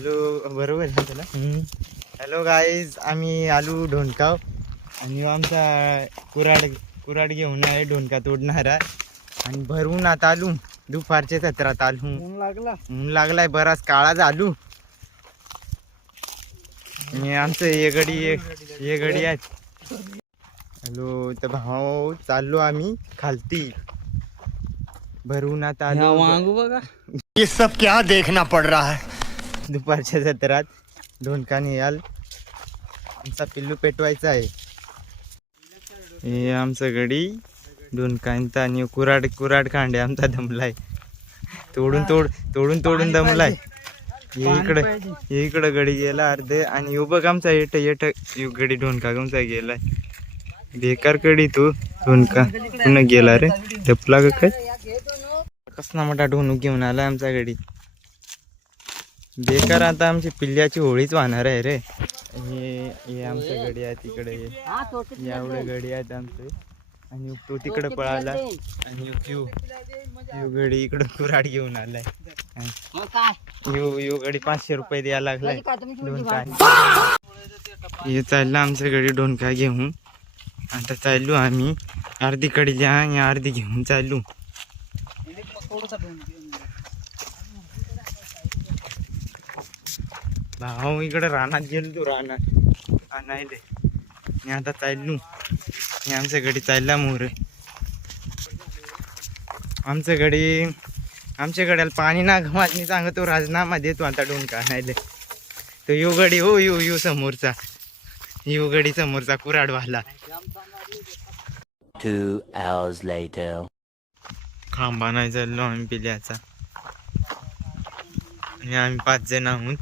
Hello, बरोबर आहे तुला. हॅलो गाईज, आम्ही आलू ढोणकाव आणि आमचा कुराड घेऊन आहे ढोणका तोडणारा. आणि भरवून आता आलू दुपारचे 17 आलू. ऊन लागलाय बराच काळा झालू. आणि आमचं ये गडी आहेत. हॅलो, तर भाऊ चाललो आम्ही खालती भरवून आता आलू. वांगू बघा, ये सब क्या देखना पड़ रहा है. दुपारच्या 17 ढोणकाने याल. आमचा पिल्लू पेटवायचा आहे. हे आमचं गडी ढोणकांचा आणि कुराड कांडे आमचा दमलाय. तोडून दमलाय. हे इकडं गडी गेला अर्धे. आणि यो बघ आमचा येट गडी ढोणका आमचा गेलाय. बेकार कडी तो ढोणका पुन्हा गेला रे. दपला का काय कसला मोठा ढोणूक घेऊन आला आमचा गडी. बेकार आता आमची पिल्ल्याची होळीच वाहणार आहे रे. हे आमचं गडी आहे तिकडे. एवढे गडी आहेत आमचे. आणि तो तिकडे पळाला. आणि यो गडी इकडं कुराड घेऊन आलाय. यो गडी 500 रुपये द्यायला लागलाय ढोणका. हे चाललं आमचं गडी ढोणका घेऊन. आता चाललो आम्ही अर्धी कडीला आणि अर्धी घेऊन चाललो. भाऊ इकडे रानात गेलो तू रानात आणायले. मी आता चाललो. मी आमच्या गडी चालला मोर. आमच्या गड्याला पाणी ना घमाजनी सांगतो राजनामा देतो आता ढोणका आणायले. तो यो गडी हो यो समोरचा यो गडी समोरचा कुराडवाला. 2 hours later. खांबा नाही चाललो आम्ही पिल्याचा. आणि आम्ही 5 जण आहोत.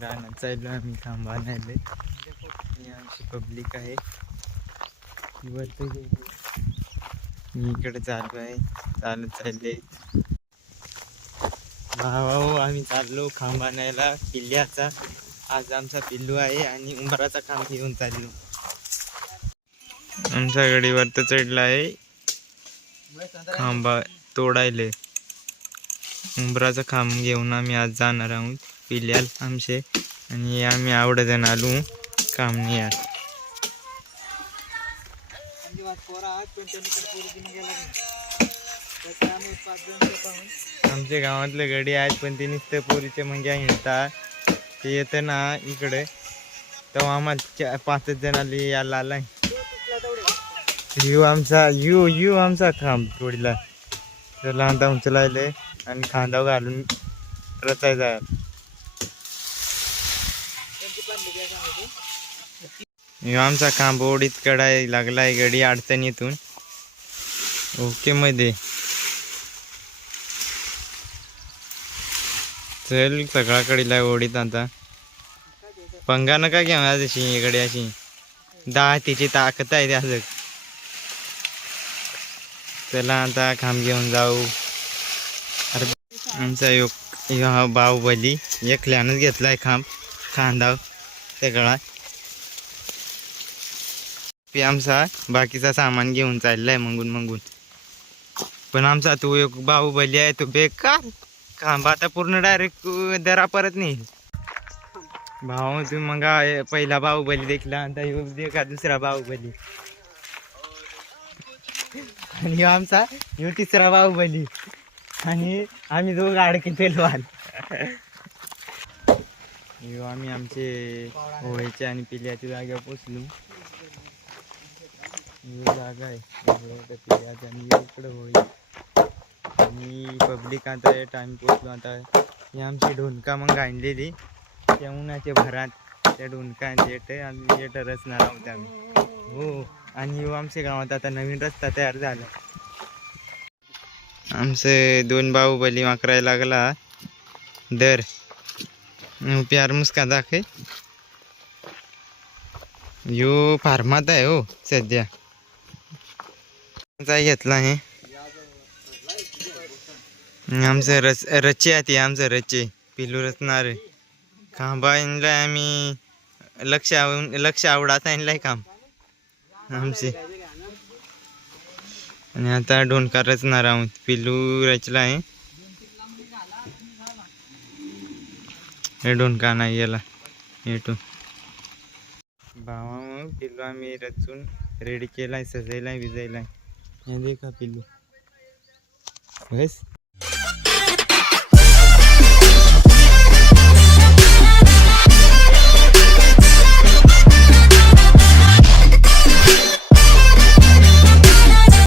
रानात चाललो आम्ही खांबा नाही. आमची पब्लिक आहे. मी इकडे चालू आहे चालत चालले. भाऊ आम्ही चाललो खांबा न्यायला पिल्ल्याचा. आज आमचा पिल्लू आहे आणि उंबराचा खांब घेऊन चाललो. आमच्या गडीवर तर चढला आहे खांबा तोडायले. उंबराचा खांब घेऊन आम्ही आज जाणार आहोत पिल्याल आमचे. आणि आम्ही आवडजण आलो काम नाही यार. आमच्या गावातले गडी आहेत पण ते नुसतं पोरीचे म्हणजे हिंडतात. ते येतं ना इकडे तेव्हा आम्हाला 5 जणांना यायला आलाय. यू आमचा खांब तोडला. त्याला आता उचलायले आणि खांदा घालून रचायचा. आमचा खांब ओढीत कडाय लागलाय गडी अडचणीतून. ओके मध्ये चल सगळ्याकडे ओढीत. आता पंगा नका घ्या अशी गडी अशी 10 तिची ताकद आहे त्याच. चला आता खांब घेऊन जाऊ. आमचा बाहुबली एकल्यानंच घेतलाय खांब खांदा सगळा. आमचा बाकीचा सामान घेऊन चाललाय मंगून. पण आमचा तो एक बाहुबली आहे तो बेकार खांब आता पूर्ण डायरेक्ट दरा परत नाही. भाऊ तुम्ही मग पहिला बाहुबली देखला आता येऊ देखा दुसरा बाहुबली. आणि आमचा यो 3रा बाहुबली. आणि आम्ही 2 आडकी पेलवान. आम्ही आमचे होळीचे आणि पिल्याच्या जागेवर पोचलो. जागा आहे पिल्याच्या आणि इकडं होळी. आणि पब्लिक आता टाइम पोचलो. आता ही आमची ढोणका मग आणलेली त्या उन्हाच्या भरात. त्या ढोणका येते आणि येट रचणार आहोत आम्ही. हो. आणि आमच्या गावात आता नवीन रस्ता तयार झाला. आमचे 2 बाहुबली वाकरायला लागला दर प्यार मुस्का दाखवे. यो फार्मात आहे हो सध्या. घेतला आहे आमचं रच्चे आहे. आमचं रच्चे पिलू रचणार खांबा आणलाय आम्ही. लक्ष आवडाचा आणलाय काम आमचे. आणि आता ढोणका रचणार आहोत. पिलू रचला आहे हे ढोनका नाही याला येतो भावा मग पिल्लू आम्ही रचून रेडी केलाय सजवलाय विजायलाय हे देखा पिल्लू बस